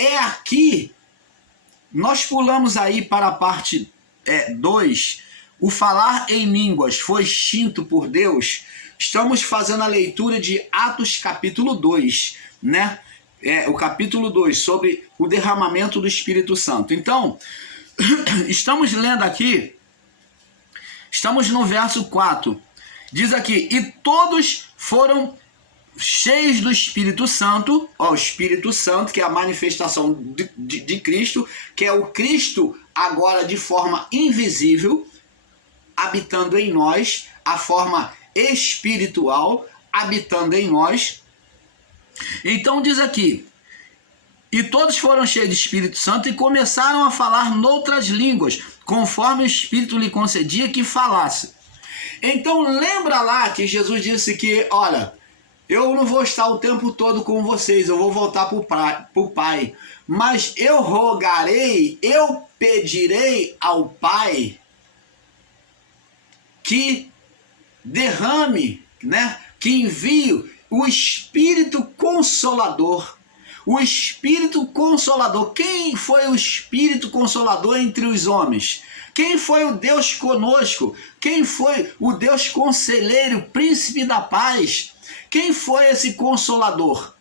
é aqui, nós pulamos aí para a parte 2, o falar em línguas foi extinto por Deus. Estamos fazendo a leitura de Atos capítulo 2, né? O capítulo 2, sobre o derramamento do Espírito Santo. Então, estamos lendo aqui, estamos no verso 4, diz aqui, e todos foram cheios do Espírito Santo, o Espírito Santo, que é a manifestação de Cristo, que é o Cristo agora de forma invisível, habitando em nós, a forma espiritual, habitando em nós. Então diz aqui, e todos foram cheios do Espírito Santo e começaram a falar noutras línguas, conforme o Espírito lhe concedia que falasse. Então lembra lá que Jesus disse que, olha, eu não vou estar o tempo todo com vocês, eu vou voltar para o Pai, mas eu rogarei, eu pedirei ao Pai que derrame, né, que envie o Espírito Consolador. O Espírito Consolador. Quem foi o Espírito Consolador entre os homens? Quem foi o Deus conosco? Quem foi o Deus Conselheiro, Príncipe da Paz? Quem foi esse Consolador?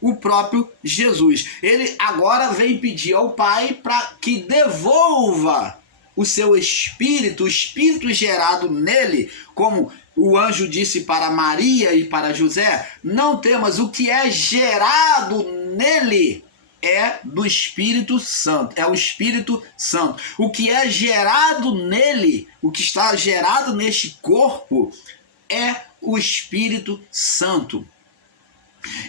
O próprio Jesus. Ele agora vem pedir ao Pai para que devolva o seu Espírito, o Espírito gerado nele, como o anjo disse para Maria e para José, não temas, o que é gerado nele é do Espírito Santo, é o Espírito Santo. O que é gerado nele, o que está gerado neste corpo, é o Espírito Santo.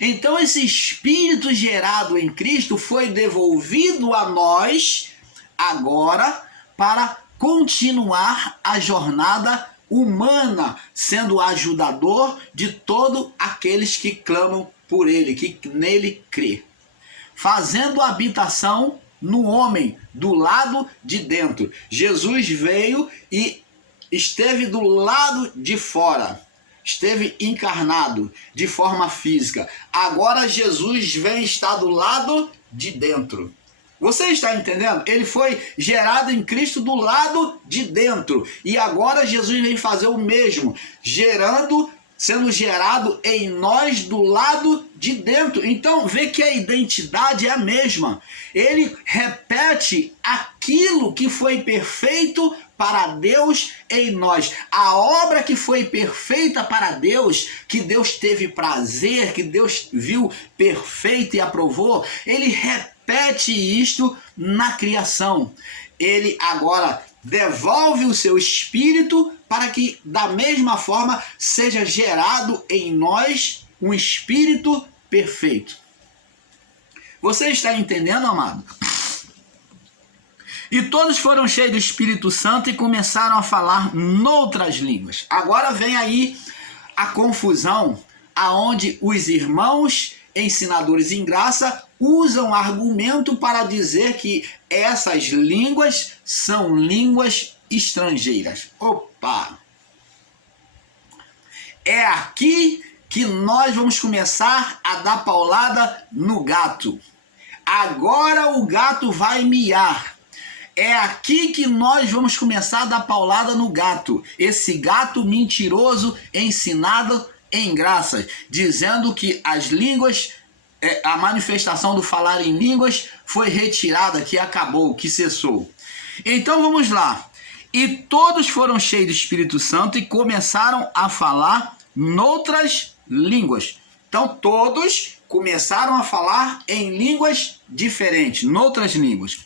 Então esse Espírito gerado em Cristo foi devolvido a nós agora para continuar a jornada humana, sendo ajudador de todos aqueles que clamam por ele, que nele crê, fazendo habitação no homem, do lado de dentro. Jesus veio e esteve do lado de fora, esteve encarnado de forma física. Agora Jesus vem estar do lado de dentro. Você está entendendo? Ele foi gerado em Cristo do lado de dentro. E agora Jesus vem fazer o mesmo, sendo gerado em nós do lado de dentro. Então vê que a identidade é a mesma. Ele repete aquilo que foi perfeito para Deus em nós. A obra que foi perfeita para Deus, que Deus teve prazer, que Deus viu perfeita e aprovou, ele repete isto na criação. Ele agora devolve o seu espírito para que da mesma forma seja gerado em nós um espírito perfeito. Você está entendendo, amado? E todos foram cheios do Espírito Santo e começaram a falar noutras línguas. Agora vem aí a confusão, aonde os irmãos ensinadores em graça usam argumento para dizer que essas línguas são línguas estrangeiras. Opa! É aqui que nós vamos começar a dar paulada no gato. Agora o gato vai miar. É aqui que nós vamos começar a dar paulada no gato. Esse gato mentiroso ensinado em graças, dizendo que as línguas, a manifestação do falar em línguas foi retirada, que acabou, que cessou. Então vamos lá. E todos foram cheios do Espírito Santo e começaram a falar noutras línguas. Então todos começaram a falar em línguas diferentes, noutras línguas,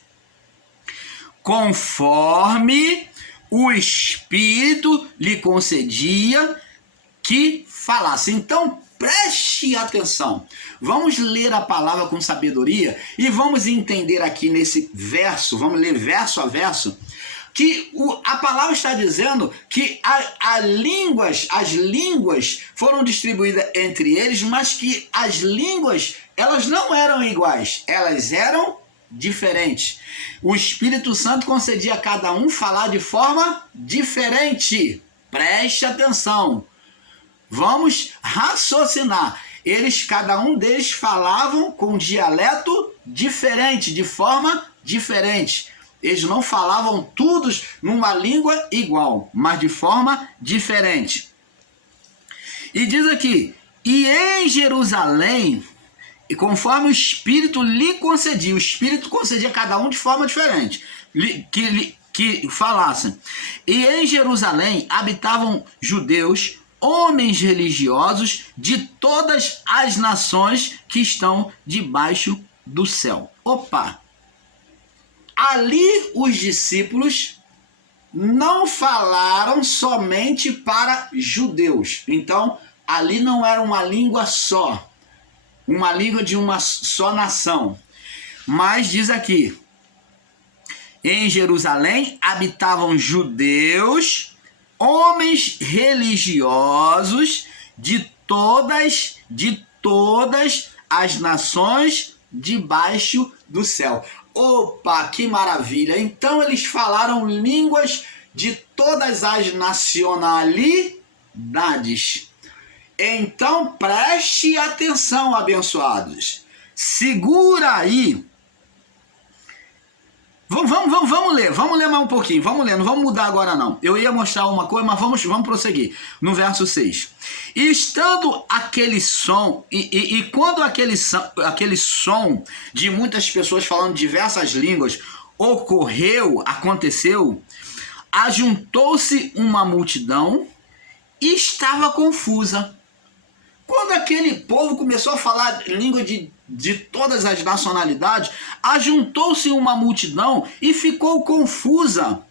conforme o Espírito lhe concedia que falasse. Então preste atenção. Vamos ler a palavra com sabedoria e vamos entender aqui nesse verso, vamos ler verso a verso, que a palavra está dizendo que as línguas foram distribuídas entre eles, mas que as línguas, elas não eram iguais, elas eram diferentes. O Espírito Santo concedia a cada um falar de forma diferente. Preste atenção. Vamos raciocinar. Cada um deles falavam com dialeto diferente, de forma diferente. Eles não falavam todos numa língua igual, mas de forma diferente. E diz aqui, e em Jerusalém, e conforme o Espírito lhe concedia, o Espírito concedia a cada um de forma diferente, que falassem. E em Jerusalém habitavam judeus, homens religiosos de todas as nações que estão debaixo do céu. Opa! Ali os discípulos não falaram somente para judeus. Então, ali não era uma língua só, uma língua de uma só nação. Mas diz aqui, em Jerusalém habitavam judeus, homens religiosos de todas as nações debaixo do céu. Opa, que maravilha! Então eles falaram línguas de todas as nacionalidades. Então preste atenção, abençoados. Segura aí. Vamos ler mais um pouquinho, vamos ler, não vamos mudar agora não. Eu ia mostrar uma coisa, mas vamos prosseguir. No verso 6. E estando aquele som, e quando aquele som de muitas pessoas falando diversas línguas aconteceu, ajuntou-se uma multidão e estava confusa. Quando aquele povo começou a falar língua de todas as nacionalidades, ajuntou-se uma multidão e ficou confusa,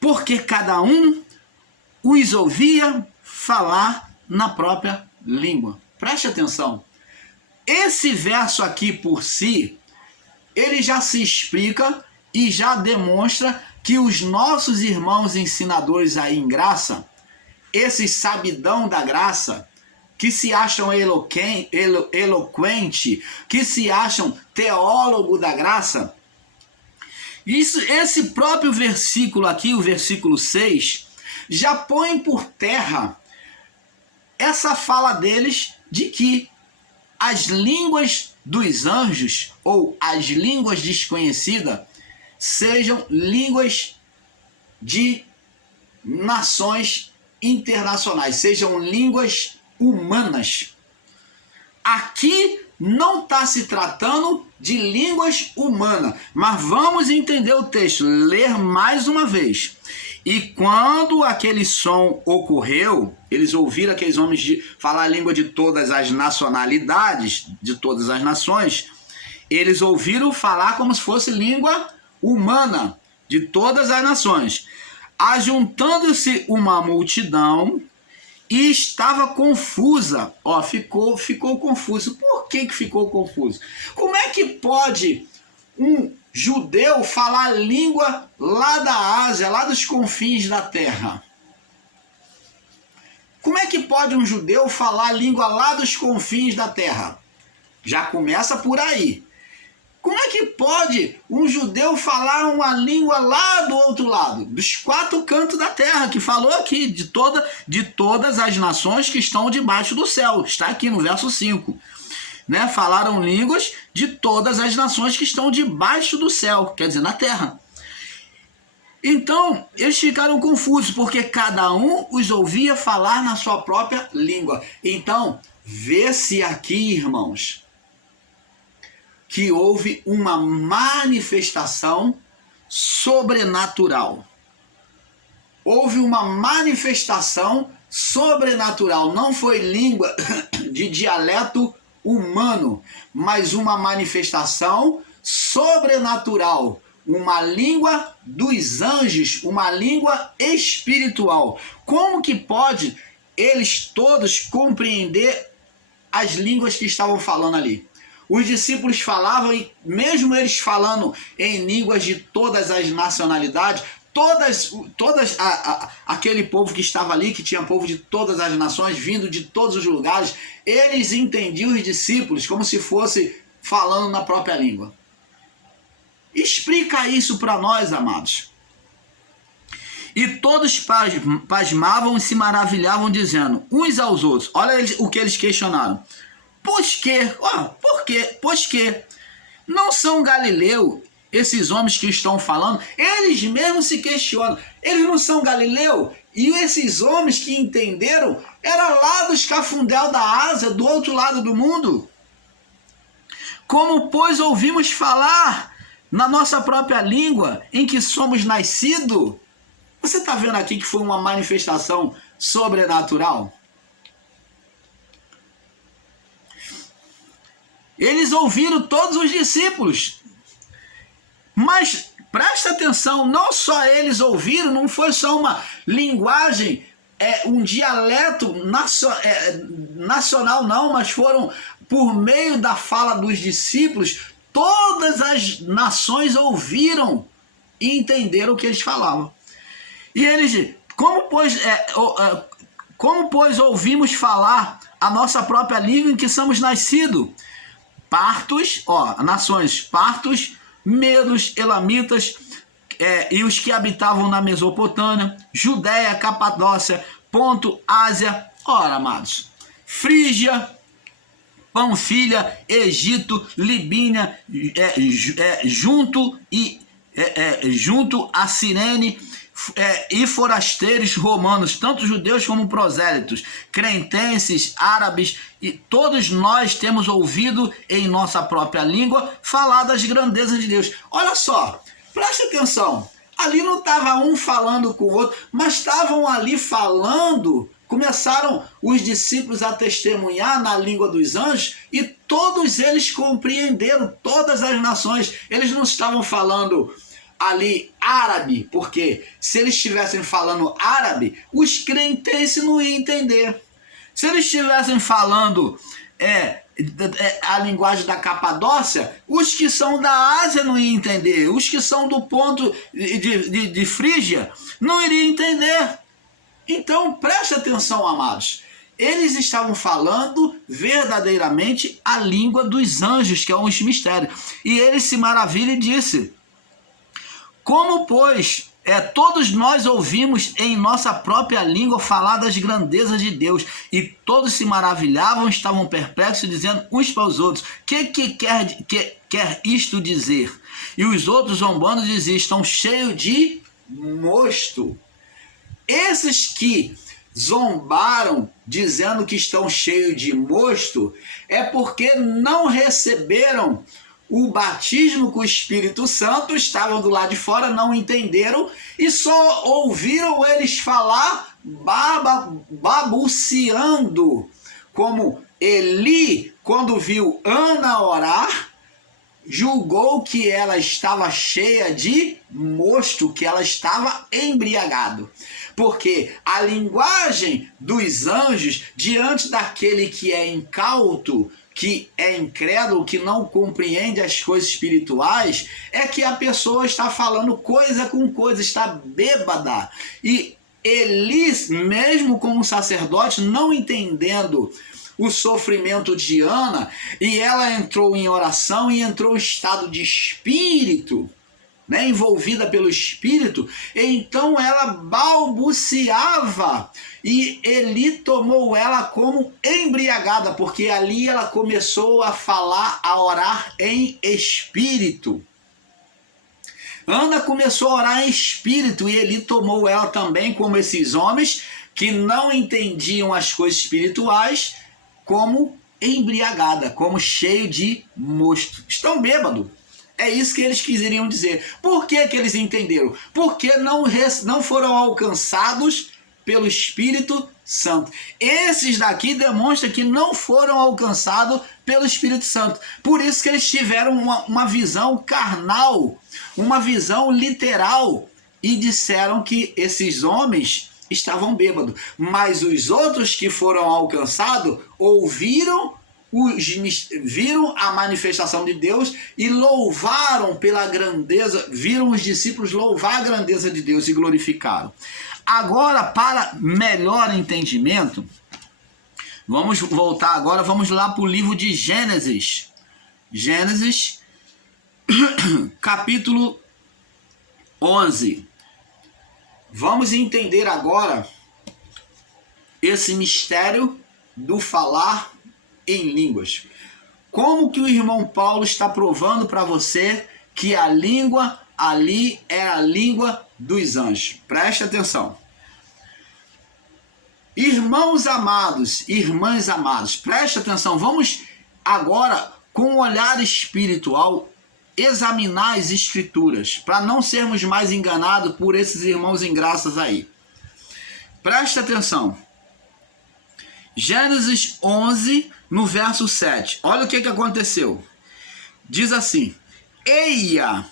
porque cada um os ouvia falar na própria língua. Preste atenção. Esse verso aqui por si, ele já se explica e já demonstra que os nossos irmãos ensinadores aí em graça, esses sabidão da graça, que se acham eloquente, que se acham teólogo da graça. Esse próprio versículo aqui, o versículo 6, já põe por terra essa fala deles de que as línguas dos anjos, ou as línguas desconhecidas, sejam línguas de nações internacionais, sejam línguas humanas. Aqui não está se tratando de línguas humanas, mas vamos entender o texto, ler mais uma vez. E quando aquele som ocorreu, eles ouviram aqueles homens falar a língua de todas as nacionalidades, de todas as nações, eles ouviram falar como se fosse língua humana, de todas as nações. Ajuntando-se uma multidão, e estava confusa. Ó, ficou confuso. Por que ficou confuso? Como é que pode um judeu falar língua lá da Ásia, lá dos confins da terra? Como é que pode um judeu falar língua lá dos confins da terra? Já começa por aí. Como é que pode um judeu falar uma língua lá do outro lado, dos quatro cantos da terra, que falou aqui, de todas as nações que estão debaixo do céu? Está aqui no verso 5. Né? Falaram línguas de todas as nações que estão debaixo do céu, quer dizer, na terra. Então, eles ficaram confusos, porque cada um os ouvia falar na sua própria língua. Então, vê-se aqui, irmãos, que houve uma manifestação sobrenatural. Houve uma manifestação sobrenatural. Não foi língua de dialeto humano, mas uma manifestação sobrenatural. Uma língua dos anjos, uma língua espiritual. Como que pode eles todos compreender as línguas que estavam falando ali? Os discípulos falavam, e mesmo eles falando em línguas de todas as nacionalidades, aquele povo que estava ali, que tinha povo de todas as nações, vindo de todos os lugares, eles entendiam os discípulos como se fosse falando na própria língua. Explica isso para nós, amados. E todos pasmavam e se maravilhavam, dizendo uns aos outros, olha o que eles questionaram. Pois que? Por quê? Pois que? Não são Galileu esses homens que estão falando? Eles mesmos se questionam. Eles não são Galileu? E esses homens que entenderam eram lá dos Cafundel da Ásia, do outro lado do mundo. Como, pois, ouvimos falar na nossa própria língua em que somos nascidos? Você está vendo aqui que foi uma manifestação sobrenatural? Eles ouviram todos os discípulos. Mas presta atenção, não só eles ouviram, não foi só uma linguagem, um dialeto nacional não, mas foram por meio da fala dos discípulos, todas as nações ouviram e entenderam o que eles falavam. E eles, como pois ouvimos falar a nossa própria língua em que somos nascidos? Partos, nações, partos, medos, elamitas, e os que habitavam na Mesopotâmia, Judéia, Capadócia, Ponto, Ásia, amados, Frígia, Panfilha, Egito, Libínia, junto a Cirene, e forasteiros romanos, tanto judeus como prosélitos, cretenses, árabes, e todos nós temos ouvido em nossa própria língua falar das grandezas de Deus. Olha só, preste atenção, ali não estava um falando com o outro, mas estavam ali falando, começaram os discípulos a testemunhar na língua dos anjos e todos eles compreenderam, todas as nações. Eles não estavam falando ali árabe, porque se eles estivessem falando árabe, os cretenses não iam entender. Se eles estivessem falando a linguagem da Capadócia, os que são da Ásia não iam entender, os que são do ponto de Frígia não iriam entender. Então preste atenção, amados, eles estavam falando verdadeiramente a língua dos anjos, que é um mistério, e ele se maravilha e disse: como, pois, todos nós ouvimos em nossa própria língua falar das grandezas de Deus, e todos se maravilhavam, estavam perplexos, dizendo uns para os outros: que quer isto dizer? E os outros, zombando, diziam: estão cheios de mosto. Esses que zombaram, dizendo que estão cheios de mosto, é porque não receberam o batismo com o Espírito Santo, estavam do lado de fora, não entenderam e só ouviram eles falar babuciando, como Eli, quando viu Ana orar, julgou que ela estava cheia de mosto, que ela estava embriagada. Porque a linguagem dos anjos, diante daquele que é incauto, que é incrédulo, que não compreende as coisas espirituais, é que a pessoa está falando coisa com coisa, está bêbada. E Eli, mesmo como sacerdote, não entendendo o sofrimento de Ana, e ela entrou em oração e entrou em estado de espírito, envolvida pelo Espírito, então ela balbuciava e Eli tomou ela como embriagada, porque ali ela começou a falar, a orar em espírito. Ana começou a orar em espírito e Eli tomou ela também, como esses homens que não entendiam as coisas espirituais, como embriagada, como cheio de mosto. Estão bêbados. É isso que eles quiseriam dizer. Por que eles entenderam? Porque não foram alcançados pelo Espírito Santo. Esses daqui demonstram que não foram alcançados pelo Espírito Santo. Por isso que eles tiveram uma visão carnal, uma visão literal, e disseram que esses homens estavam bêbados. Mas os outros que foram alcançados viram a manifestação de Deus e louvaram pela grandeza, viram os discípulos louvar a grandeza de Deus e glorificaram. Agora, para melhor entendimento, vamos voltar agora, vamos lá para o livro de Gênesis. Gênesis, capítulo 11. Vamos entender agora esse mistério do falar em línguas. como que o irmão Paulo está provando para você que a língua ali é a língua dos anjos? Preste atenção. Irmãos amados, irmãs amados, preste atenção. Vamos agora, com um olhar espiritual, examinar as escrituras, para não sermos mais enganados por esses irmãos ingraços aí. Preste atenção. Gênesis 11, no verso 7. Olha o que aconteceu. Diz assim: Eia,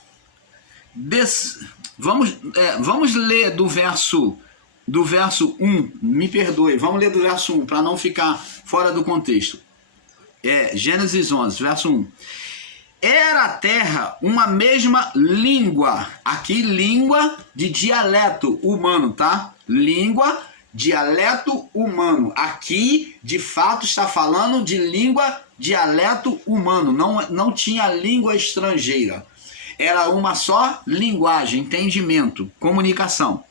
vamos ler do verso 1, me perdoe, vamos ler do verso 1, para não ficar fora do contexto. Gênesis 11, verso 1. Era a terra uma mesma língua. Aqui, língua de dialeto humano, tá? Língua, dialeto humano. Aqui, de fato, está falando de língua, dialeto humano. Não tinha língua estrangeira. Era uma só linguagem, entendimento, comunicação.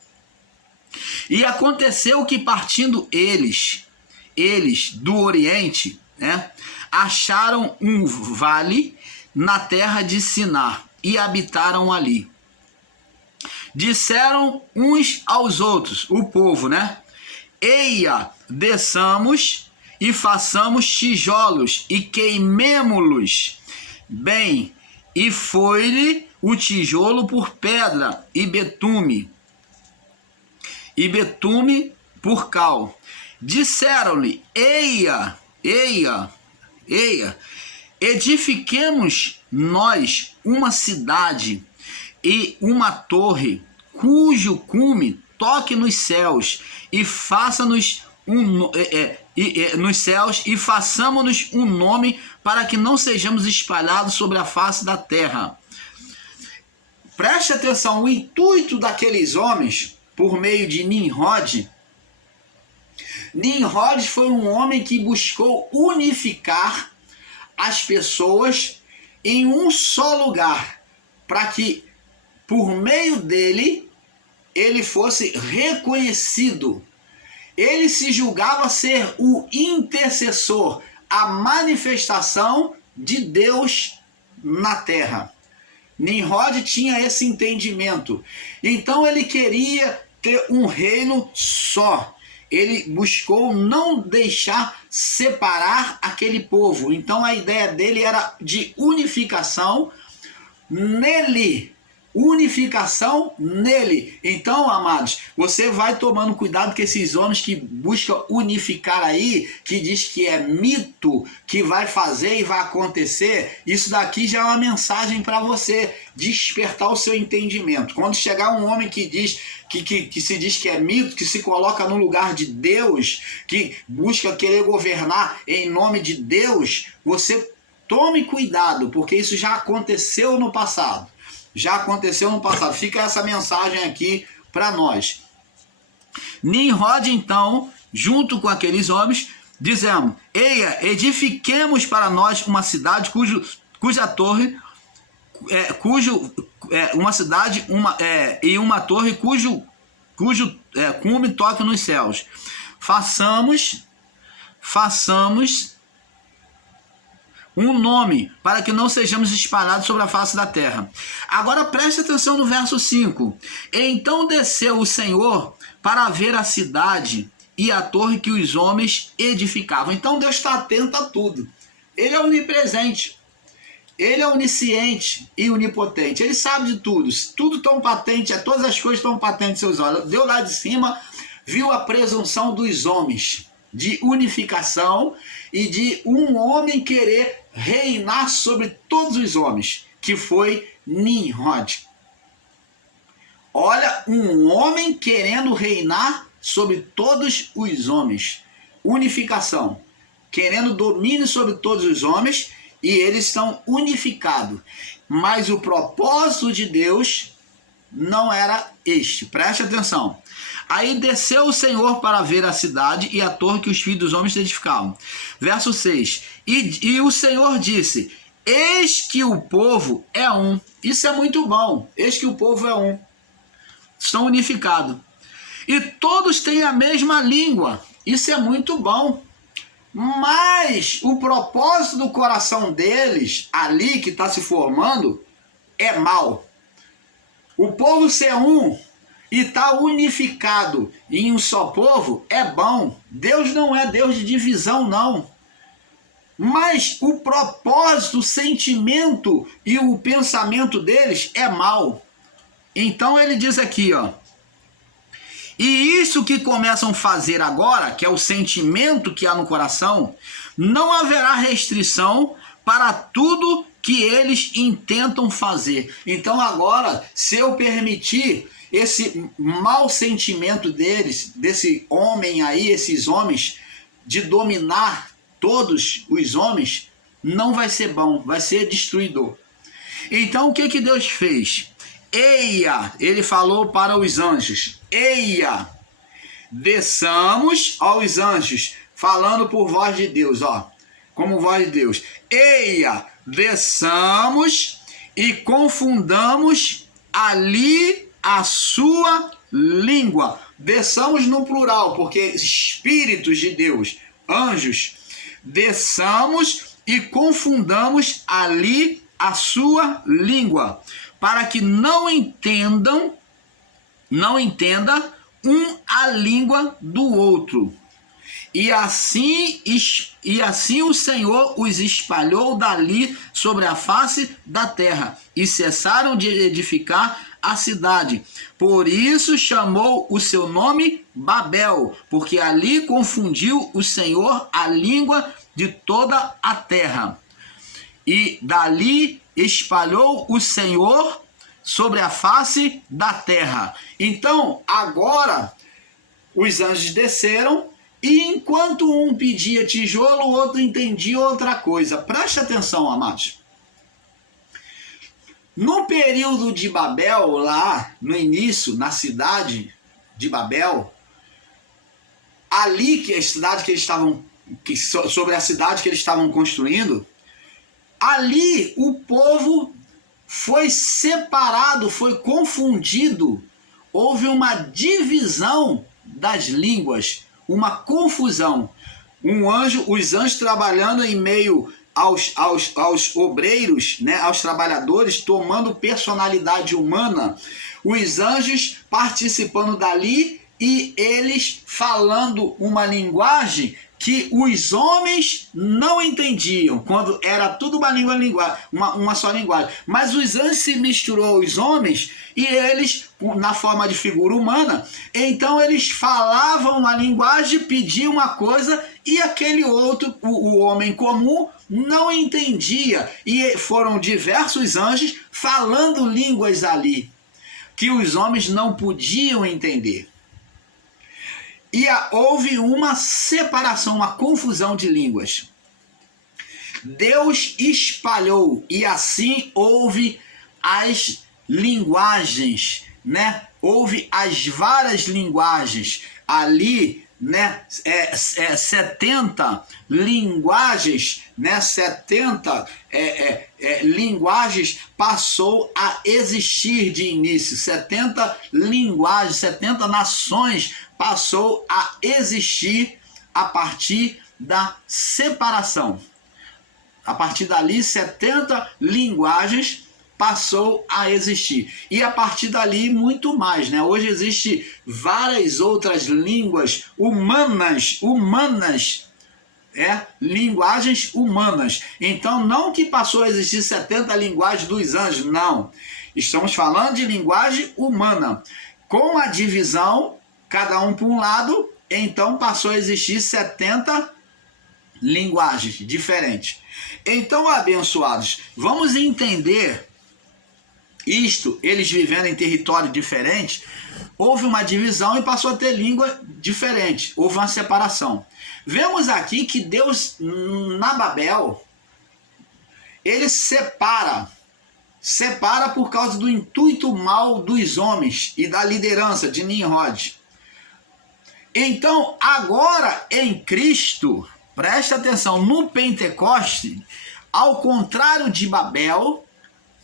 E aconteceu que, partindo eles do Oriente, né, acharam um vale na terra de Sinar e habitaram ali. Disseram uns aos outros, o povo, né? Eia, desçamos e façamos tijolos e queimemo-los. Bem, e foi-lhe o tijolo por pedra e betume por cal. Disseram-lhe: Eia, edifiquemos nós uma cidade e uma torre, cujo cume toque nos céus, e faça-nos nos céus, e façamos-nos um nome, para que não sejamos espalhados sobre a face da terra. Preste atenção, o intuito daqueles homens, por meio de Nimrod foi um homem que buscou unificar as pessoas em um só lugar, para que por meio dele ele fosse reconhecido. Ele se julgava ser o intercessor, a manifestação de Deus na terra. Nimrod tinha esse entendimento. Então ele queria ter um reino só. Ele buscou não deixar separar aquele povo. Então a ideia dele era de unificação nele. Unificação nele. Então, amados, você vai tomando cuidado com esses homens que buscam unificar aí, que diz que é mito, que vai fazer e vai acontecer. Isso daqui já é uma mensagem para você despertar o seu entendimento. Quando chegar um homem que diz que se diz que é mito, que se coloca no lugar de Deus, que busca querer governar em nome de Deus, você tome cuidado, porque isso já aconteceu no passado. Fica essa mensagem aqui para nós. Nimrod, então, junto com aqueles homens, dizemos: Eia, edifiquemos para nós uma cidade cuja torre, uma cidade e uma torre cujo cume toque nos céus. Façamos um nome, para que não sejamos espalhados sobre a face da terra. Agora preste atenção no verso 5. Então desceu o Senhor para ver a cidade e a torre que os homens edificavam. Então Deus está atento a tudo. Ele é onipresente. Ele é onisciente e onipotente. Ele sabe de tudo. Tudo tão patente, todas as coisas estão patentes aos seus olhos. Deus lá de cima viu a presunção dos homens de unificação e de um homem querer reinar sobre todos os homens, que foi Nimrod. Olha, um homem querendo reinar sobre todos os homens. Unificação. Querendo domínio sobre todos os homens, e eles estão unificados. Mas o propósito de Deus não era este. Preste atenção. Aí desceu o Senhor para ver a cidade e a torre que os filhos dos homens edificavam. Verso 6. E o Senhor disse: Eis que o povo é um. Isso é muito bom. Eis que o povo é um. Estão unificados. E todos têm a mesma língua. Isso é muito bom. Mas o propósito do coração deles, ali que está se formando, é mal. O povo ser um e estar unificado em um só povo é bom. Deus não é Deus de divisão, não. Mas o propósito, o sentimento e o pensamento deles é mal. Então ele diz aqui, ó. E isso que começam a fazer agora, que é o sentimento que há no coração, não haverá restrição para tudo que eles intentam fazer. Então agora, se eu permitir esse mau sentimento deles, desse homem aí, esses homens, de dominar todos os homens, não vai ser bom, vai ser destruidor. Então o que Deus fez? Eia, ele falou para os anjos, eia, desçamos aos anjos, falando por voz de Deus, ó, como voz de Deus, eia, desçamos e confundamos ali a sua língua. Desçamos no plural, porque espíritos de Deus, anjos, desçamos e confundamos ali a sua língua, para que não entenda um a língua do outro. E assim o Senhor os espalhou dali sobre a face da terra, e cessaram de edificar a cidade. Por isso chamou o seu nome Babel, porque ali confundiu o Senhor a língua de toda a terra. E dali espalhou o Senhor sobre a face da terra. Então, agora, os anjos desceram, e enquanto um pedia tijolo, o outro entendia outra coisa. Preste atenção, amados. No período de Babel, lá no início, na cidade de Babel, ali que a cidade que eles estavam, sobre a cidade que eles estavam construindo, ali o povo foi separado, foi confundido, houve uma divisão das línguas, uma confusão. Os anjos trabalhando em meio aos obreiros, né, aos trabalhadores, tomando personalidade humana, os anjos participando dali e eles falando uma linguagem que os homens não entendiam, quando era tudo uma só linguagem. Mas os anjos se misturou aos homens e eles, na forma de figura humana, então eles falavam uma linguagem, pediam uma coisa e aquele outro, o homem comum, não entendia. E foram diversos anjos falando línguas ali, que os homens não podiam entender. E houve uma separação, uma confusão de línguas. Deus espalhou e assim houve as linguagens, né? Houve as várias linguagens ali, né? 70 linguagens, né? 70 linguagens passou a existir de início. 70 linguagens, 70 nações passou a existir a partir da separação. A partir dali, 70 linguagens passou a existir. E a partir dali, muito mais, né? Hoje existem várias outras línguas humanas, linguagens humanas. Então, não que passou a existir 70 linguagens dos anjos, não. Estamos falando de linguagem humana. Com a divisão, cada um para um lado, então passou a existir 70 linguagens diferentes. Então, abençoados, vamos entender isto, eles vivendo em território diferente, houve uma divisão e passou a ter língua diferente, houve uma separação. Vemos aqui que Deus, na Babel, ele separa por causa do intuito mal dos homens e da liderança de Nimrod. Então, agora em Cristo, presta atenção, no Pentecoste, ao contrário de Babel,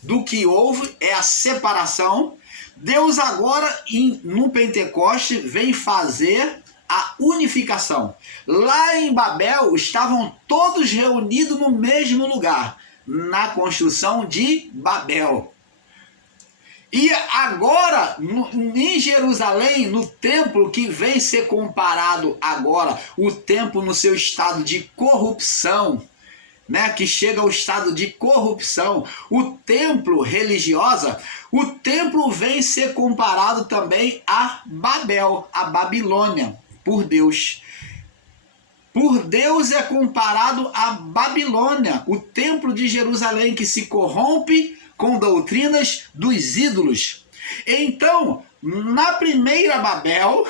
do que houve é a separação, Deus agora no Pentecoste vem fazer a unificação. Lá em Babel estavam todos reunidos no mesmo lugar, na construção de Babel. E agora, em Jerusalém, no templo que vem ser comparado agora, o templo no seu estado de corrupção, né, que chega ao estado de corrupção, o templo religiosa, o templo vem ser comparado também a Babel, a Babilônia, por Deus. Por Deus é comparado a Babilônia, o templo de Jerusalém que se corrompe com doutrinas dos ídolos. Então, na primeira Babel,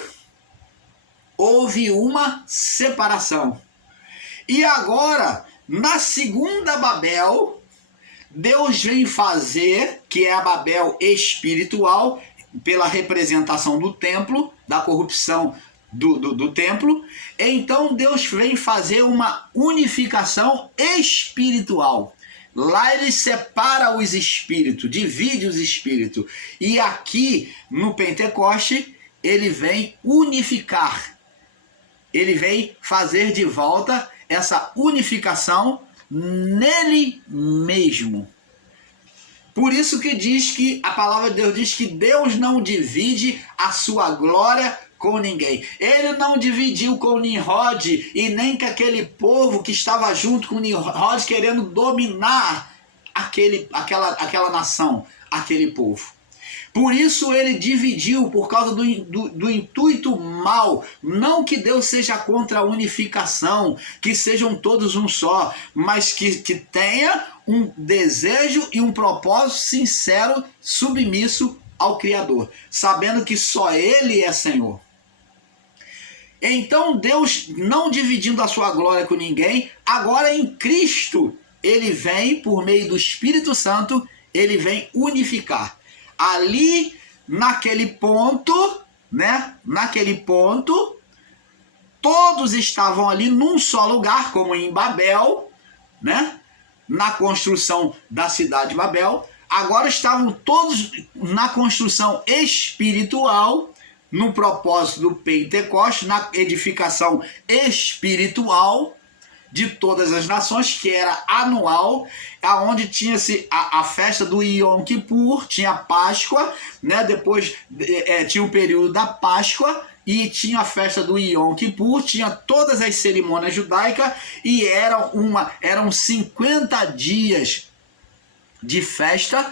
houve uma separação. E agora, na segunda Babel, Deus vem fazer, que é a Babel espiritual, pela representação do templo, da corrupção do templo. Então Deus vem fazer uma unificação espiritual. Lá ele separa os espíritos, divide os espíritos. E aqui no Pentecoste ele vem unificar. Ele vem fazer de volta essa unificação nele mesmo. Por isso que diz que a palavra de Deus diz que Deus não divide a sua glória com ninguém. Ele não dividiu com Nimrod e nem com aquele povo que estava junto com Nimrod querendo dominar aquela nação, aquele povo. Por isso ele dividiu, por causa do intuito mau. Não que Deus seja contra a unificação, que sejam todos um só, mas que tenha um desejo e um propósito sincero, submisso ao Criador, sabendo que só Ele é Senhor. Então Deus, não dividindo a sua glória com ninguém, agora em Cristo, ele vem, por meio do Espírito Santo, ele vem unificar. Ali, naquele ponto, né? Naquele ponto, todos estavam ali num só lugar, como em Babel, né? Na construção da cidade de Babel. Agora estavam todos na construção espiritual, no propósito do Pentecoste, na edificação espiritual de todas as nações, que era anual, aonde tinha-se a festa do Yom Kippur, tinha a Páscoa, né? Depois tinha o período da Páscoa e tinha a festa do Yom Kippur, tinha todas as cerimônias judaicas e eram 50 dias de festa.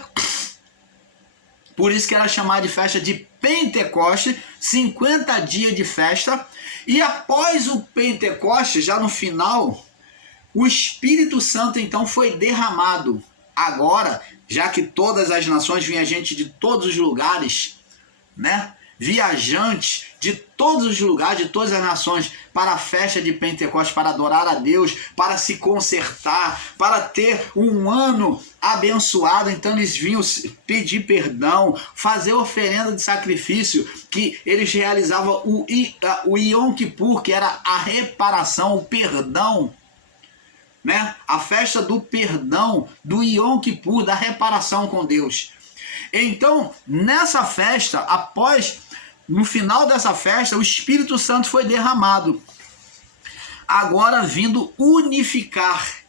Por isso que era chamada de festa de Pentecoste, 50 dias de festa. E após o Pentecoste, já no final, o Espírito Santo então foi derramado. Agora, já que todas as nações, vinha gente de todos os lugares, né? Viajantes de todos os lugares, de todas as nações, para a festa de Pentecostes, para adorar a Deus, para se consertar, para ter um ano abençoado. Então eles vinham pedir perdão, fazer oferenda de sacrifício, que eles realizavam o Yom Kippur, que era a reparação, o perdão, né? A festa do perdão, do Yom Kippur, da reparação com Deus. Então, nessa festa, no final dessa festa, o Espírito Santo foi derramado. Agora vindo unificar.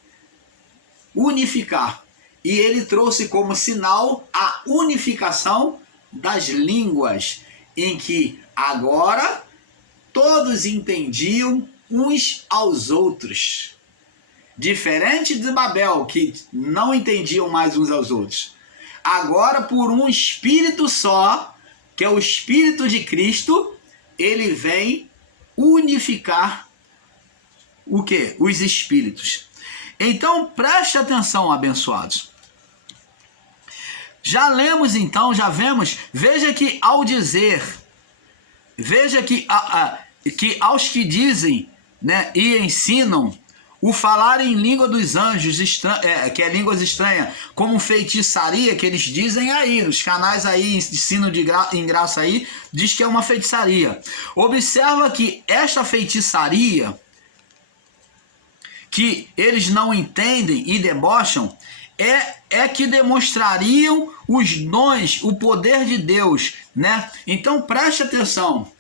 E ele trouxe como sinal a unificação das línguas, em que agora todos entendiam uns aos outros. Diferente de Babel, que não entendiam mais uns aos outros. Agora, por um Espírito só, que é o Espírito de Cristo, ele vem unificar o quê? Os espíritos. Então, preste atenção, abençoados. Já lemos então, já vemos, veja que ao dizer, veja que aos que dizem, né, e ensinam, o falar em língua dos anjos, que é línguas estranhas, como feitiçaria, que eles dizem aí, nos canais aí, ensino em graça aí, diz que é uma feitiçaria. Observa que esta feitiçaria, que eles não entendem e debocham, é que demonstrariam os dons, o poder de Deus, né? Então preste atenção.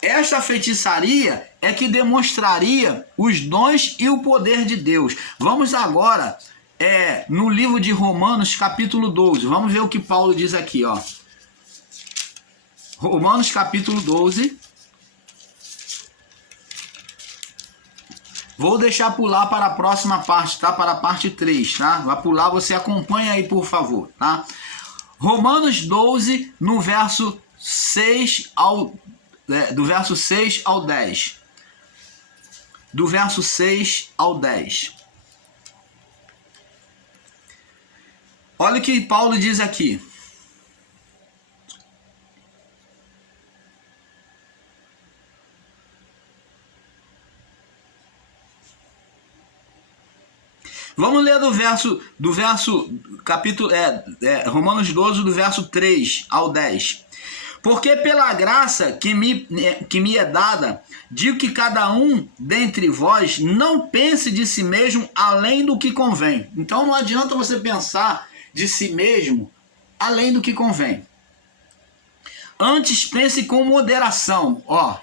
Esta feitiçaria é que demonstraria os dons e o poder de Deus. Vamos agora no livro de Romanos, capítulo 12. Vamos ver o que Paulo diz aqui, ó. Romanos, capítulo 12. Vou deixar pular para a próxima parte, tá? Para a parte 3, tá? Vai pular, você acompanha aí, por favor, tá? Romanos 12, no verso 6 do verso 6 ao 10. Do verso 6 ao 10. Olha o que Paulo diz aqui. Vamos ler capítulo, Romanos 12, do verso 3 ao 10. Porque pela graça que me é dada, digo que cada um dentre vós não pense de si mesmo além do que convém. Então não adianta você pensar de si mesmo além do que convém. Antes pense com moderação. Ó,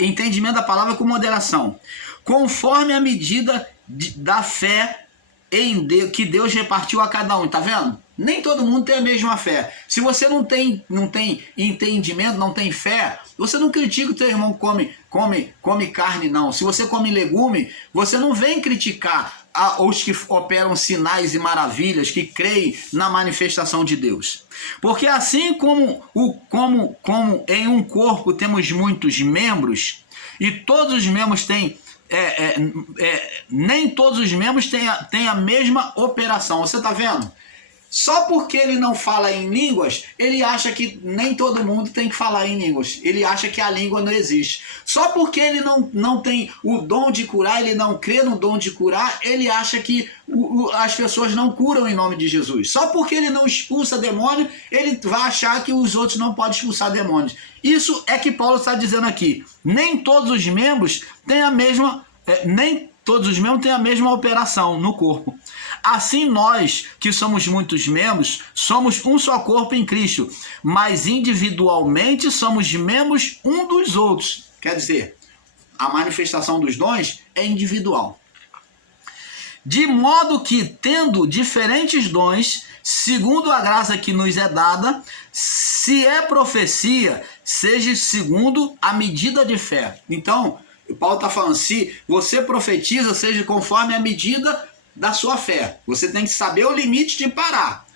entendimento da palavra com moderação. Conforme a medida da fé em Deus, que Deus repartiu a cada um, tá vendo? Nem todo mundo tem a mesma fé. Se você não tem entendimento, não tem fé, você não critica o teu irmão que come carne, não. Se você come legume, você não vem criticar os que operam sinais e maravilhas, que creem na manifestação de Deus. Porque assim como em um corpo temos muitos membros, e todos os membros têm nem todos os membros têm a mesma operação. Você está vendo? Só porque ele não fala em línguas, ele acha que nem todo mundo tem que falar em línguas. Ele acha que a língua não existe. Só porque ele não tem o dom de curar, ele não crê no dom de curar, ele acha que as pessoas não curam em nome de Jesus. Só porque ele não expulsa demônio, ele vai achar que os outros não podem expulsar demônios. Isso é que Paulo está dizendo aqui. Nem todos os membros têm a mesma operação no corpo. Assim nós, que somos muitos membros, somos um só corpo em Cristo, mas individualmente somos membros um dos outros. Quer dizer, a manifestação dos dons é individual. De modo que, tendo diferentes dons, segundo a graça que nos é dada, se é profecia, seja segundo a medida de fé. Então, o Paulo está falando, se você profetiza, seja conforme a medida da sua fé. Você tem que saber o limite de parar.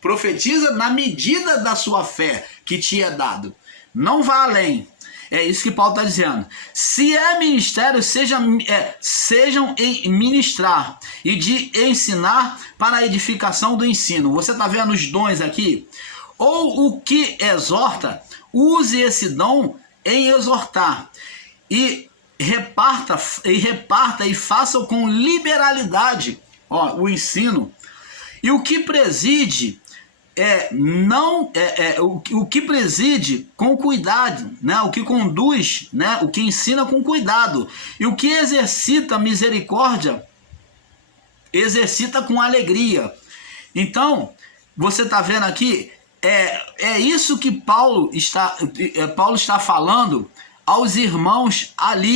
Profetiza na medida da sua fé que te é dado. Não vá além. É isso que Paulo está dizendo. Se é ministério, sejam em ministrar e de ensinar para a edificação do ensino. Você está vendo os dons aqui? Ou o que exorta, use esse dom em exortar. E reparta e faça com liberalidade, o ensino. E o que preside o que preside com cuidado, né? O que conduz, né? O que ensina com cuidado. E o que exercita misericórdia, exercita com alegria. Então, você está vendo aqui, é isso que Paulo está falando aos irmãos ali.